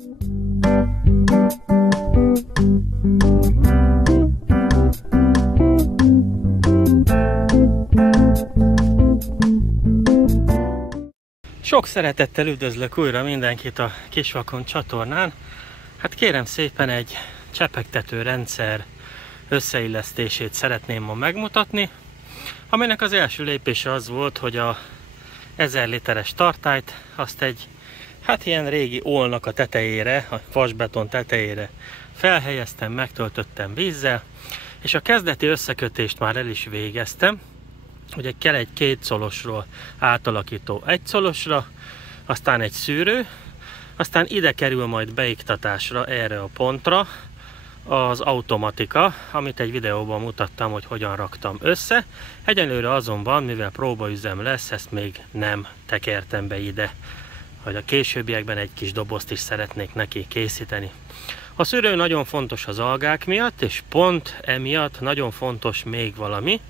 Sok szeretettel üdvözlök újra mindenkit a Kisvakond csatornán. Hát kérem szépen, egy csepegtető rendszer összeillesztését szeretném ma megmutatni, aminek az első lépése az volt, hogy a 1000 literes tartályt azt egy ilyen régi ólnak a tetejére, a vasbeton tetejére felhelyeztem, megtöltöttem vízzel, és a kezdeti összekötést már el is végeztem. Ugye kell egy 2 colosról átalakító 1 colosra, aztán egy szűrő, aztán ide kerül majd beiktatásra erre a pontra az automatika, amit egy videóban mutattam, hogy hogyan raktam össze. Egyelőre azonban, mivel próbaüzem lesz, ezt még nem tekertem be ide, hogy a későbbiekben egy kis dobozt is szeretnék neki készíteni. A szűrő nagyon fontos az algák miatt, és pont emiatt nagyon fontos még valami,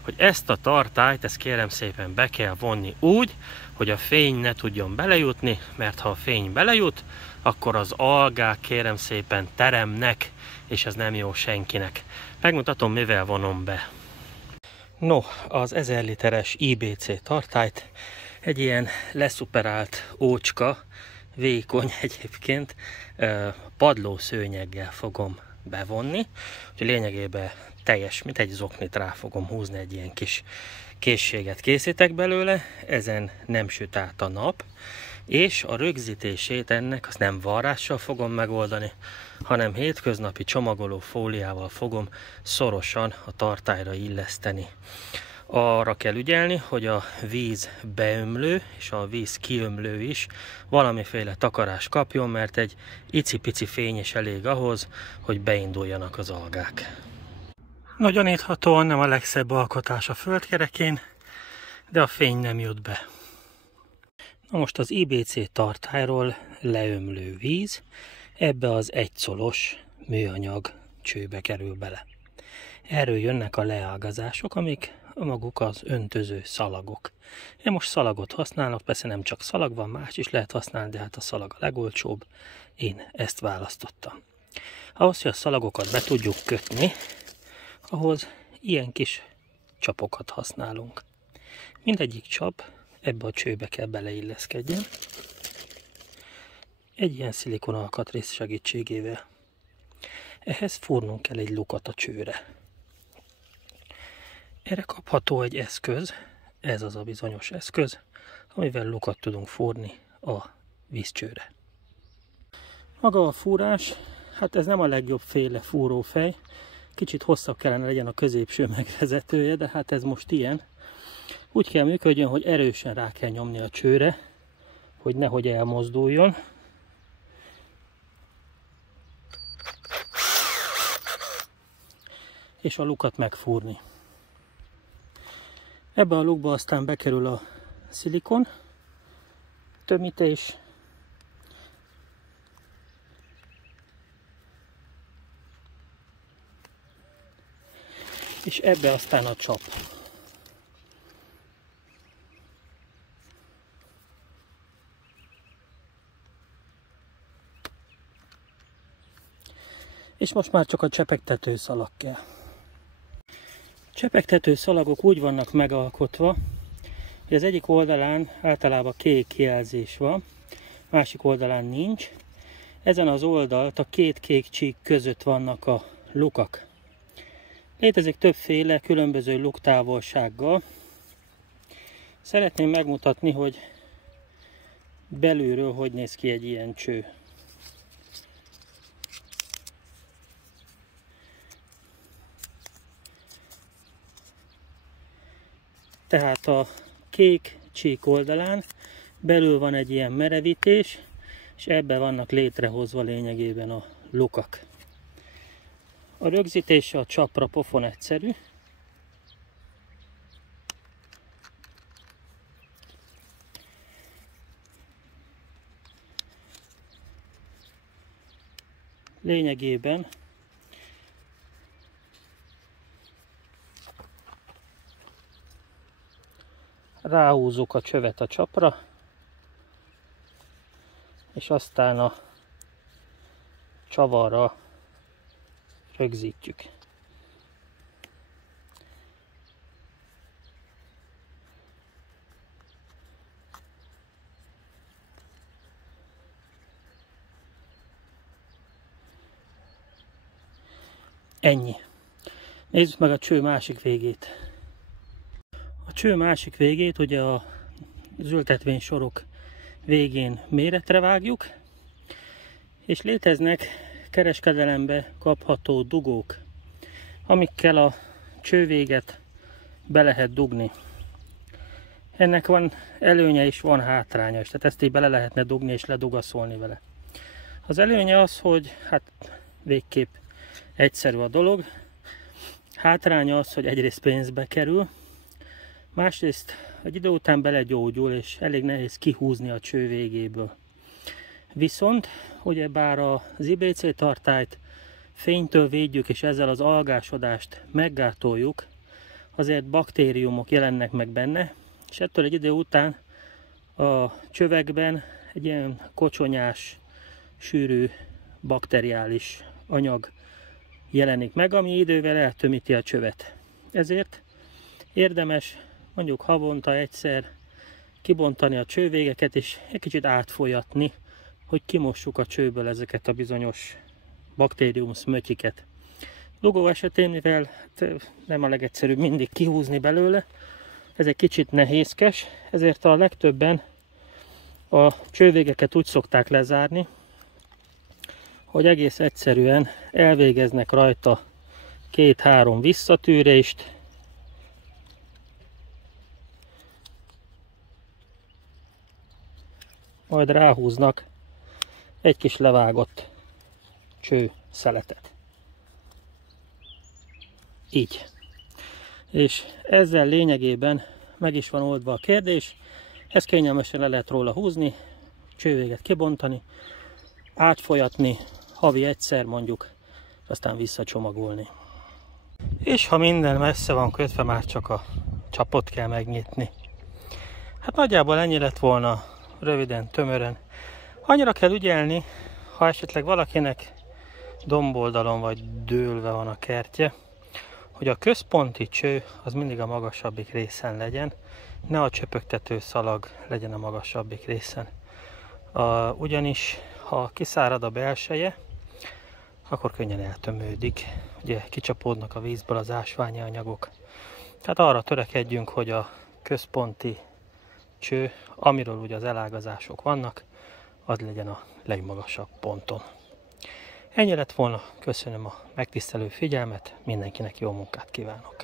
hogy ezt a tartályt, ezt kérem szépen be kell vonni úgy, hogy a fény ne tudjon belejutni, mert ha a fény belejut, akkor az algák kérem szépen teremnek, és ez nem jó senkinek. Megmutatom, mivel vonom be. No, az 1000 literes IBC tartályt egy ilyen leszuperált ócska, vékony egyébként, padlószőnyeggel fogom bevonni, úgyhogy lényegében teljes, mint egy zoknit rá fogom húzni, egy ilyen kis készséget készítek belőle, ezen nem süt át a nap, és a rögzítését ennek azt nem varrással fogom megoldani, hanem hétköznapi csomagoló fóliával fogom szorosan a tartályra illeszteni. Arra kell ügyelni, hogy a víz beömlő és a víz kiömlő is valamiféle takarás kapjon, mert egy icipici fény is elég ahhoz, hogy beinduljanak az algák. Nagy gyaníthatóan nem a legszebb alkotás a földkerekén, de a fény nem jut be. Na most az IBC tartályról leömlő víz ebbe az 1 colos műanyag csőbe kerül bele. Erről jönnek a leágazások, amik maguk az öntöző szalagok. Én most szalagot használok, persze nem csak szalag van, más is lehet használni, de hát a szalag a legolcsóbb. Én ezt választottam. Ahhoz, hogy a szalagokat be tudjuk kötni, ahhoz ilyen kis csapokat használunk. Mindegyik csap ebbe a csőbe kell beleilleszkedjen. Egy ilyen szilikon alkatrész segítségével. Ehhez fúrnunk kell egy lukat a csőre. Erre kapható egy eszköz, ez az a bizonyos eszköz, amivel lukat tudunk fúrni a vízcsőre. Maga a fúrás, hát ez nem a legjobb féle fúrófej, kicsit hosszabb kellene legyen a középső megvezetője, de hát ez most ilyen. Úgy kell működjön, hogy erősen rá kell nyomni a csőre, hogy nehogy elmozduljon. És a lukat megfúrni. Ebbe a lukba aztán bekerül a szilikon tömítés, és ebbe aztán a csap. És most már csak a csepegtető szalag kell. Csepegtető szalagok úgy vannak megalkotva, hogy az egyik oldalán általában kék jelzés van, másik oldalán nincs. Ezen az oldalt a 2 kék csík között vannak a lukak. Létezik többféle különböző luktávolsággal. Szeretném megmutatni, hogy belülről hogy néz ki egy ilyen cső. Tehát a kék csík oldalán belül van egy ilyen merevítés, és ebbe vannak létrehozva lényegében a lukak. A rögzítése a csapra pofon egyszerű. Lényegében ráhúzzuk a csövet a csapra, és aztán a csavarra rögzítjük. Ennyi. Nézzük meg a cső másik végét. A cső másik végét ugye az ültetvény sorok végén méretre vágjuk, és léteznek kereskedelembe kapható dugók, amikkel a csővéget be lehet dugni. Ennek van előnye is, van hátránya is, tehát ezt így bele lehetne dugni és ledugaszolni vele. Az előnye az, hogy hát végképp egyszerű a dolog. Hátránya az, hogy egyrészt pénzbe kerül, másrészt egy idő után belegyógyul, és elég nehéz kihúzni a cső végéből. Viszont, ugyebár az IBC tartályt fénytől védjük, és ezzel az algásodást meggátoljuk, azért baktériumok jelennek meg benne, és ettől egy idő után a csövekben egy ilyen kocsonyás, sűrű, bakteriális anyag jelenik meg, ami idővel eltömíti a csövet. Ezért érdemes mondjuk havonta egyszer kibontani a csővégeket, és egy kicsit átfolyatni, hogy kimossuk a csőből ezeket a bizonyos baktérium szmötyiket. Dugó esetén, mivel nem a legegyszerűbb mindig kihúzni belőle, ez egy kicsit nehézkes, ezért a legtöbben a csővégeket úgy szokták lezárni, hogy egész egyszerűen elvégeznek rajta 2-3 visszatűrést, majd ráhúznak egy kis levágott cső szeletet. Így. És ezzel lényegében meg is van oldva a kérdés. Ezt kényelmesen le lehet róla húzni, csővéget kibontani, átfolyatni, havi egyszer mondjuk, aztán visszacsomagolni. És ha minden messze van kötve, már csak a csapot kell megnyitni. Hát nagyjából ennyi lett volna, röviden, tömören. Annyira kell ügyelni, ha esetleg valakinek domboldalon vagy dőlve van a kertje, hogy a központi cső az mindig a magasabbik részen legyen, ne a csöpögtető szalag legyen a magasabbik részen. Ugyanis ha kiszárad a belseje, akkor könnyen eltömődik. Ugye kicsapódnak a vízből az ásványi anyagok. Tehát arra törekedjünk, hogy a központi cső, amiről ugye az elágazások vannak, az legyen a legmagasabb ponton. Ennyi lett volna, köszönöm a megtisztelő figyelmet, mindenkinek jó munkát kívánok!